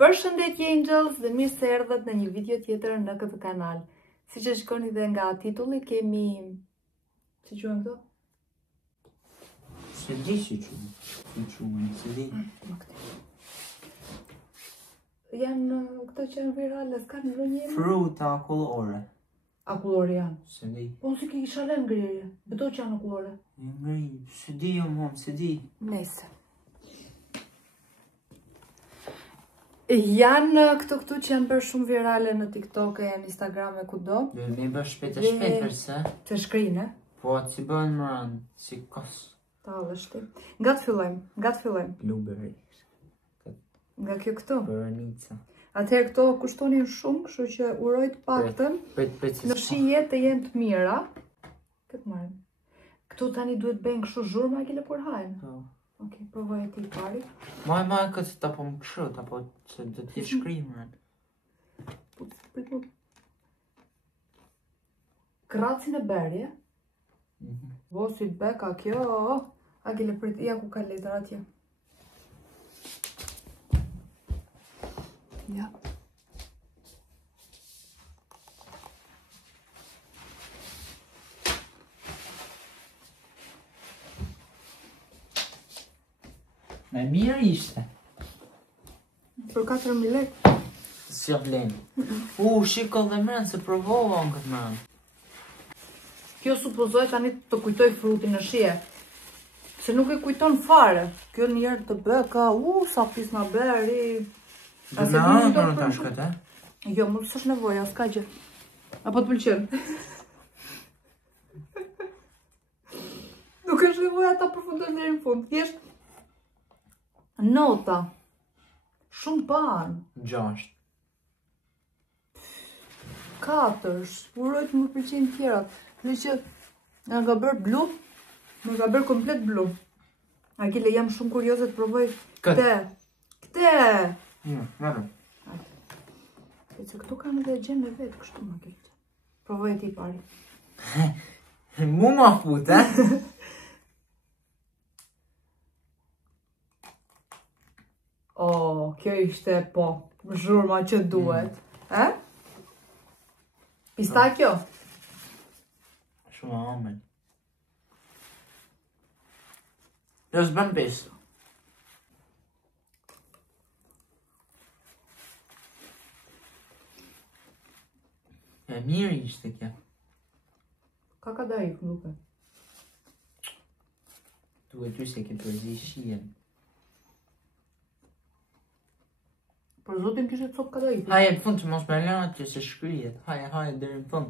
Përshëndetje Angels dhe mirë se erdhët në një video tjetër në këtë kanal. Si që shikoni dhe nga titulli kemi... Si quhen këto? Se di si quhen, se di. Janë këto që janë virale, s'ka në rënjemi? Fruta akullore. Akullore janë? Se di. Po si ki isha le ngrirje, beto që janë akullore? Ngri, se di jo mom, se di. Nese. Janë këtu që janë bërë shumë virale në TikTok e në Instagram e kudo. Dhe me bërë shpet përse. Të shkrinë, Po atë si bënë më rënë, si kos. ta lështi. Nga të fillojmë. Blueberry. Nga kjo këtu. Bërënica. Atëherë këto kushtonin shumë, kështu që uroj të paktën në shije të jenë të mira. Këtë marrim. Këtu tani duhet bëjnë kështu zhurma e kile për hajnë. Ok, provoj e ti pari. Maj këtë të po më këshët, apo që dhe t'i shkrimën. Kracin e berje. Vosit beka kjo. A kile prit, ja ku ka letër atje. Ja. Me mirë ishte. Për 4.000 lekë. Si vlenë. Shiko dhe mërën, se provova në këtë mërën. Kjo supozoj tani të kujtoj frutin në shije. Se nuk e kujton fare. Kjo njerë të beka, sa pis nga beri. Dhe me anë të në tash këtë, e? Jo, më s'është nevoja, s'ka gjë. Apo të pëlqen? Nuk është nevoja ta përfundon deri në fund. Thjesht nota. Shumë pan. 6. 4. Uroj të më pëlqejnë tjerat. Dhe që nga ka bërë blu, nga ka bërë komplet blu. Akile, jam shumë kurioze të provoj këte. Mërë. E që këtu kam edhe gjemë e vetë, kështu më këtë. Provoj e ti pari. Mu ma fut, e? Kjo ishte po, zhurma që duhet. Pistakjo? Shumë amen. Jo s'bën pesë. E mirë ishte kja. Ka kadajik, nuke. Duhet ty se ke përzi shien. Për zotin kishe të copë kadajik. Haje në fund që mos me lanë që se shkryjet. Haje deri në fund.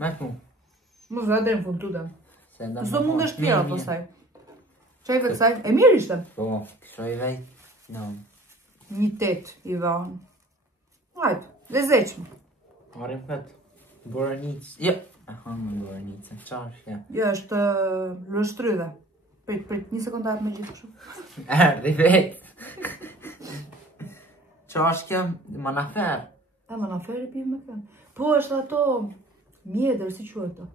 Me fund. Më vë deri në fund të dem. Zdo mund është tjera pasaj. Qajve kësaj, e mirë ishte? Po, kësoj vej. No. 1.8 i vanë. Hajtë, lezeqme. Arim këtë. Boranicë. Jo. E hamë në boranicë. Qash, ja. Jo, është lështryve. Prit, një sekonda me gjithë kështu. Erdi vetë. Qash kjo, manafer. Manafer i pivë me kënë. Po, është ato mjedër, si që e to.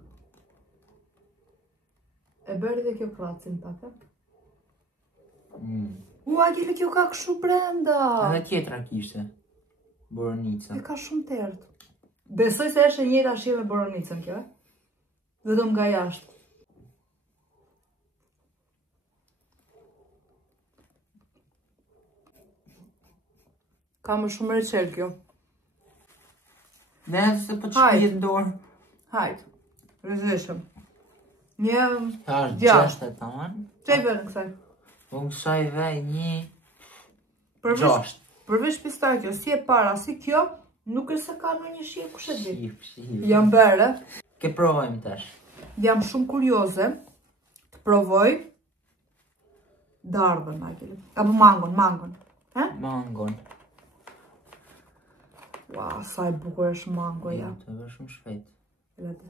E bërë dhe kjo kracin pak, e? Akile, kjo ka kështu brenda. Edhe tjetra kishte. Boranica. E ka shumë tërtë. Besoj se është e njëjta shije me boronicën kjo, e? Vetëm nga jashtë. Ka më shumë reqel kjo. Ne se po qëpjet ndorë. Hajtë, rëzëshëm. Një... Ta është 6 e tanë. Qaj vërë në kësaj? Po në kësaj vej 6. Përveç pistakjo, si e para, si kjo, nuk është se ka në një shije kushe ditë. Shif. Jam bere. Ke provojmë tash. Jam shumë kurioze të provoj dardhën, Akile. Apo mangon. Mangon. Ua, sa e bukur është mangoja. Të vë shumë shpejt.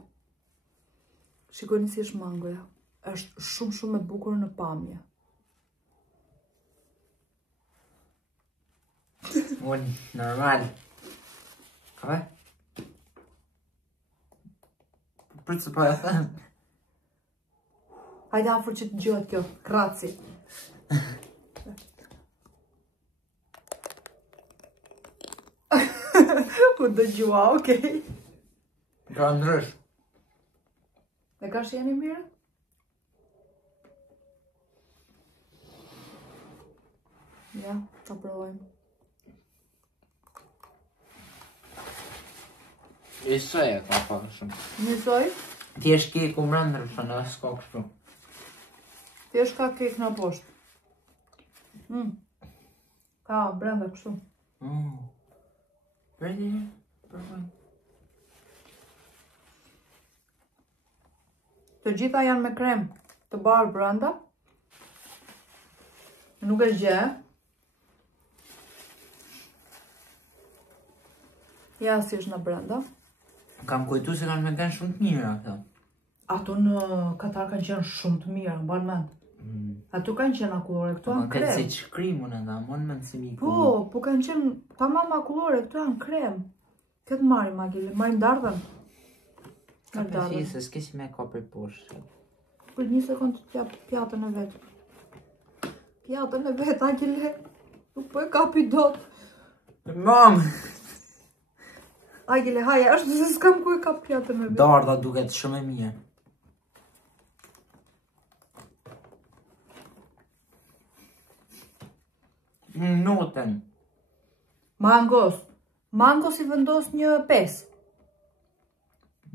Shikoni si është mangoja. Është shumë e bukur në pamje. Unë, normal. Kave? Pritë se po e them. Hajde afër që të gjohet kjo, kraci. U dëgjua, okej. Ka ndrysh. E ka shjeni mirë? Ja, ta provojmë. Njësoj e ka pa shumë. Njësoj? Ti është kek u mrëndër, shënë dhe s'ka kështu. Ti është ka kek në poshtë. Ka brenda kështu. Përdi, përpojnë. Të gjitha janë me krem të barë brenda. Nuk e gje. Ja si është në brenda. Kam kujtu se kanë me kanë shumë të mira, ata. Ato në Katar kanë qenë shumë të mira, në banë mend. Ato kanë qenë akullore, këto janë krem. Kanë si që krimun e da, mon mend si mi ku. Po kanë qenë tamam akullore, këto janë krem. Këtë marim, Agile, marim dardhen. Ka përsi se s'kesi me ka për poshtë. Për një sekund të tja pjatën e vetë. Pjatën e vetë, Agile. Nuk po e kapi dot. Mam! Agile, haja, është se s'kam ku e kap pjatën e vetë. Darda duket shumë e mirë. Notën. Mangos. Mangos i vendos një 5.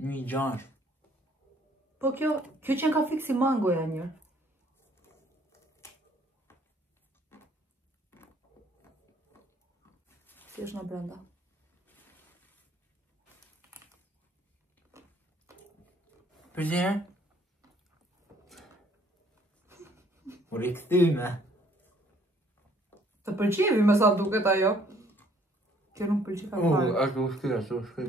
Një 6. Po kjo qenë ka fiksi mangoja një. Si është në brenda. Përgjera? U rikëthyme. Të pëlqevi me sa duket ajo. Kjo nuk pëlqe ka fare. Ashtu u shky.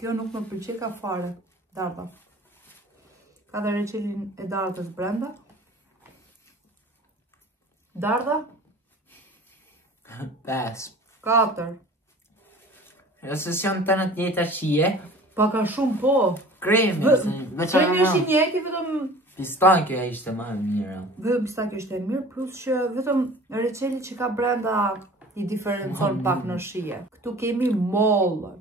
Kjo nuk më pëlqe ka fare. Darda. Ka dhe reqelin e dardës brenda. Darda? 5. 4. Nëse s'janë të në tjeta qije. Paka shumë po. Kremi. Kremi është i njëti vetëm... Pistakjo e ishte më e mirë. Vetëm pistakjo ishte e mirë, plus që vetëm reqeli që ka brenda i diferencon pak në shije. Këtu kemi mollën.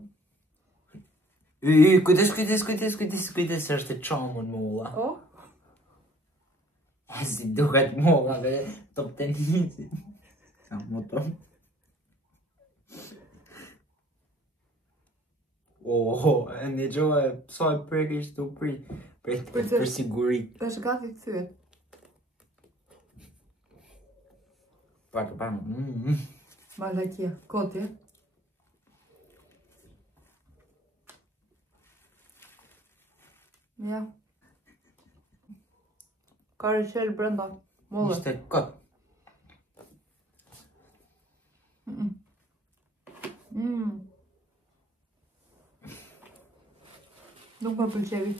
Kujdes, është e qamën molla. O? Si duket molla, top tenisit. Sa më top. E një gjohë e sa e prek ishte u pri. Për siguri. Është gati këthyet. Pak. Malakia, koti. Ja. Ka reqel brenda. Mollë. Ishte kot. Nuk më pëlqevi.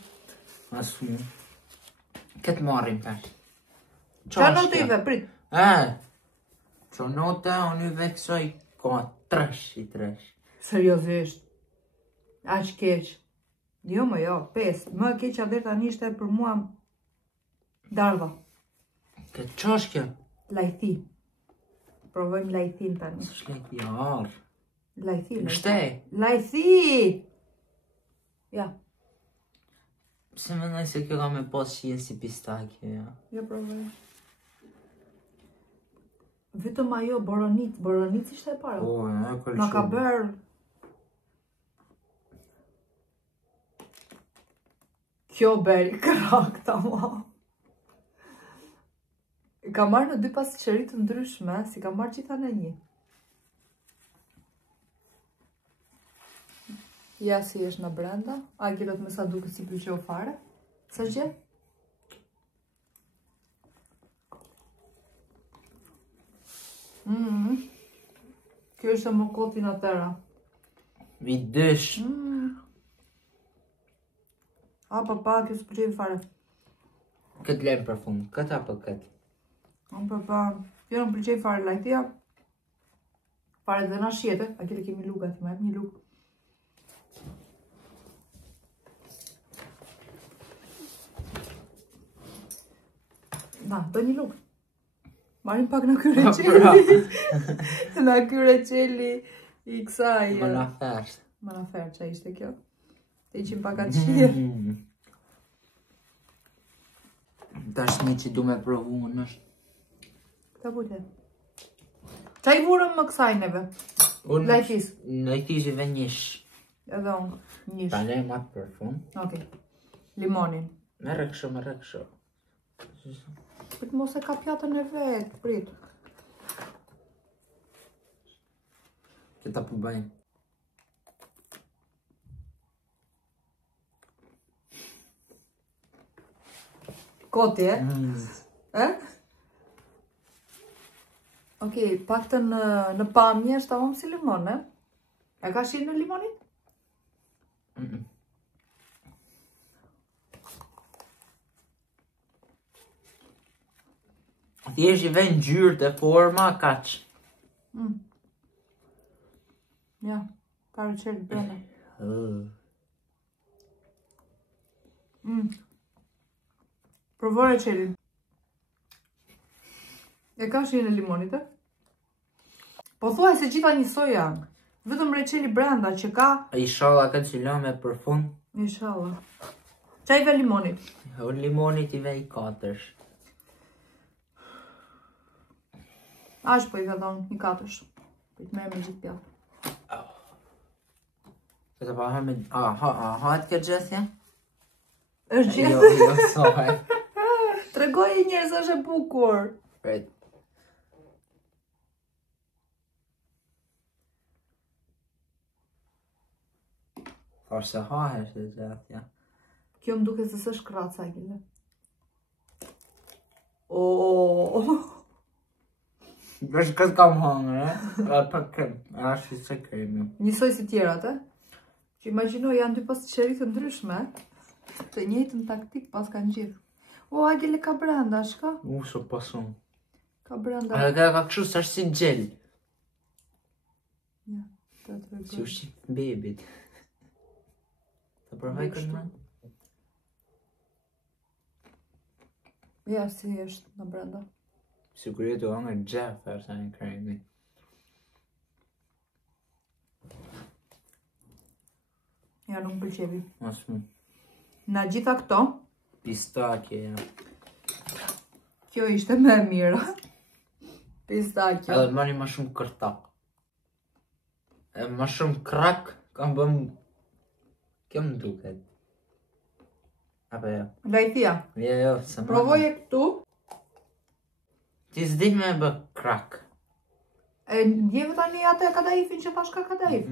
Asu. Këtë marrim tash. Qa notë i dhe, prit? Që notë unë i veksoj ka 3. Seriosisht. Aq keq. Jo më jo, 5. Më keq a dhe tani ishte për mua Darda. Këtë qa është kjo? Lajthi. Provojmë lajthin tani. Së është lajthi arë. Lajthi. Në shtej. Lajthi! Ja. Pse mendoj se kjo ka me pas shien si pistakje, ja. Jo, provojmë. Vetëm ajo Boronic ishte e para. E kërë Na ka bërë... Kjo beri krakta, ma. Ka marrë në 2 pasqëri të ndryshme, si ka marrë gjitha në 1. Ja si është në brenda. Agilot me sa duke si pëlqeu fare. Sa gjë? Kjo është më koti në tëra. Vidysh. Pa, kjo së pëlqeu fare. Këtë lejmë për fund, këtë apo këtë? Pa, kjo në pëlqeu fare lajtia. Fare dhe na shjete. Agile kemi luga, ti ma jep një lugë. Na, do një lukë. Marim pak në kyre qeli. Në kyre qeli i kësaj. Më në fersht. Më në ferë që ishte kjo. Të iqim paka qirë. Tash një që du me provu në është. Këta pute. Qa i vurëm më kësaj neve? Lajtis. Lajtisive njësh. Edhe unë, njësh. Ta lejmë atë për fund. Okej. Limonin. Me rëkshë. Prit mos e ka pjatën e vetë, prit. Këta për bajnë. Koti, Okej, paktën në pamje është tamam si limon, E ka shirë në limonit? Thjesht i vjen gjyrë të forma, kaq. Ja, ka reçelë brenda. Provo reçelin. E ka shirë në limonit, Po thuaj se gjitha njësoj janë. Vetëm reçeli brenda që ka... Inshallah ka që lame për fund. Inshallah. Qa i ve limonit? Limonit i ve i 4. Ash po i ve dhonë i 4. Për të merë me gjithë pjatë. Këta pa ha me... hajtë kjo gjethja? është gjithë? Jo, soj. Tregoj i njerëz është e bukur. Right. Thash se hahesh dhe gjethja. Kjo më duke se s'është kraca e kile. Oooo. Vesh këtë kam hangër, për krem. Ashtë se kremi. Njësoj si tjerat, Që imaginoj janë dy pas qerit të ndryshme. Të njëjtën taktik pas kanë gjithë. O, Agile ka brenda, shka? Së pasun. Ka brenda. Ka kështu së është si gjel. Ja, të regoj. Si ushqip bebit. Të përvaj këtë me? Ja, si është në brenda. Sigurit u hangër gjef e një kremi. Ja, nuk pëlqevi. Asë Nga gjitha këto, pistake, ja. Kjo ishte me mira. Pistake. Edhe mani ma shumë kërtak. E ma shumë krak, kam bëm... Kjo më duket. Apo jo? Lajthia. Jo, se ma... Provoje këtu. Ti s'di me bë krak. E ndjeve tani atë e kadaifin që thash ka kadaif.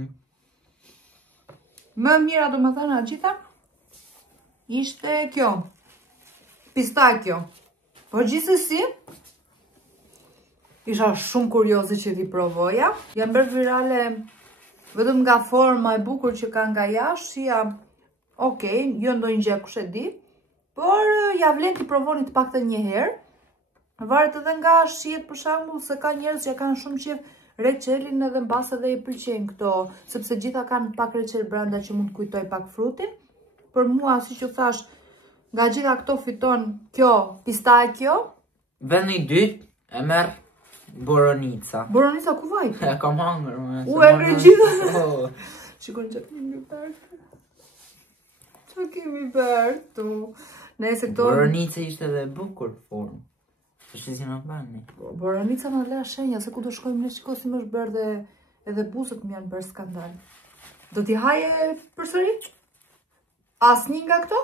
Më mira do më thënë atë gjitha. Ishte kjo. Pistakjo. Po gjithsesi, isha shumë kurioze që vi provoja. Jam bërë virale vetëm nga forma e bukur që ka nga jashtë, shia, okej, jo ndonjë gjë kush e di, por ja vlen t'i provoni të paktën një herë. Varet edhe nga shihet për shembull se ka njerëz që kanë shumë qejf reçelin edhe mbas edhe i pëlqejnë këto, sepse gjitha kanë pak reçel brenda që mund të kujtoj pak frutin. Për mua, siç u thash, nga gjitha këto fiton kjo pistakjo. Vendi 2 e merr boronica. Boronica ku vaj? E kam hangër. U e merr gjithë. Shikon që kemi bërë. Që kemi bërë tu. Nëse këto boronica ishte edhe bukur formë. Është si në bani. Boronica më lë shenja se ku do shkojmë ne, shikoj si më është bërë dhe edhe buzët më janë bërë skandal. Do t'i haje përsëri? Asnjë nga këto?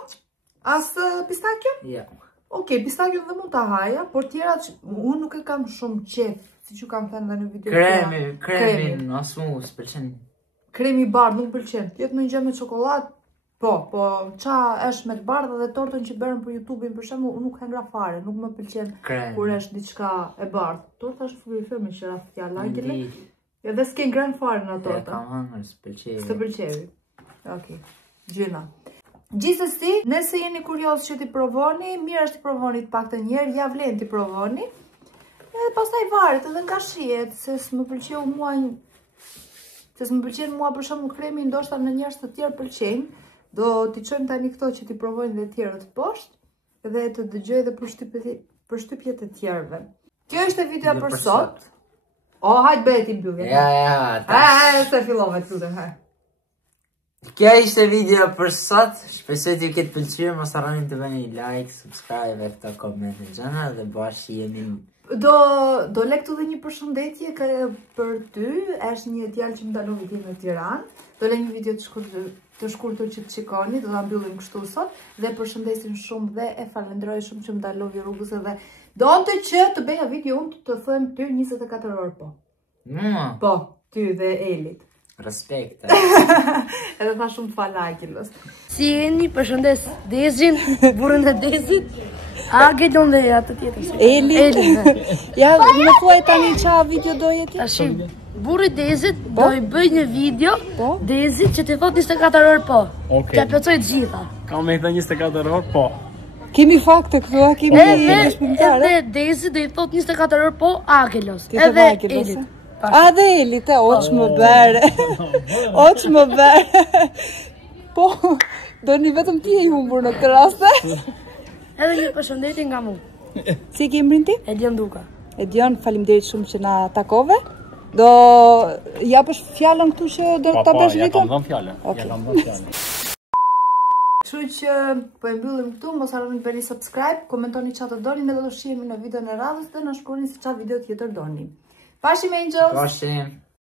As pistakjo? Ja. Okej, pistakjo dhe mund t'a haja, por tjerat unë nuk e kam shumë qef, si që kam thënë dhe në video. Kremin, as mu s'pëlqen. Kremi bardh nuk pëlqen. Jetë në një gjë me çokoladë, po qa është me të bardhë dhe tortën që bërën për YouTube-in, për shembull, nuk hengra fare, nuk më pëlqen kur është diçka e bardhë. Torta është frigorifer me qira fjala Agile. Edhe s'ke ngran fare në torta. E kam hangër, s'pëlqevi. S'pëlqevi. Okej. Gjëna. Gjithsesi, nëse jeni kurioz që t'i provoni, mirë është t'i provoni të paktën një herë, ja vlen t'i provoni. Edhe pastaj varet edhe nga shihet, se s'më pëlqeu mua, se s'më pëlqen mua për shembull kremi, ndoshta në njerëz të tjerë pëlqejnë. Do t'i çojmë tani këto që t'i provojnë dhe tjerët poshtë dhe të dëgjoj edhe përshtypjet e tjerëve. Kjo është videoja për sot. O, hajt bëhet i mbyllje. Ja, se fillove të lutem, Kjo ishte video për sot, shpresoj t'ju ketë pëlqyer, mos harroni të bëni like, subscribe e këto komente gjana dhe bashkë jemi. Do lek të dhe një përshëndetje për ty, është një djalë që më dalon vitin në Tiranë. Do le një video të shkurtër që të shikoni, do ta mbyllim kështu sot dhe përshëndesim shumë dhe e falenderoj shumë që më dalovi rrugës edhe donte që të bëja video unë të them ty 24 orë po. Po, ty dhe Elit. Respekt. Edhe tha shumë fala Akilës. Si jeni, përshëndes Dezin, burrin e Dezit, Agelon dhe atë tjetër. Elin. Ja, më thuaj tani çfarë video doje ti? Tash burri i Dezit do i bëj një video Dezit që të thot 24 orë po. T'ja plotësoj të gjitha. Kam me thënë 24 orë po. Kemi fakte këtu, kemi shpimtare. Edhe Dezit do i thot 24 orë po Agelos. Edhe Elit. A dhe Elit, oç më bere. Oç më bere. Po, do një vetëm ti e humbur në këtë raste. Edhe një përshëndetje nga mu. Si ke emrin ti? Edion Duka. Edion, faleminderit shumë që na takove. Do japësh fjalën këtu që do ta bësh video? Ja kam dhënë fjalën. Ja kam dhënë fjalën. Kështu që po e mbyllim këtu, mos harroni të bëni subscribe, komentoni çfarë të doni, ne do të shihemi në videon e radhës dhe na shkruani se çfarë video tjetër doni. Pashim Angels. Pashim.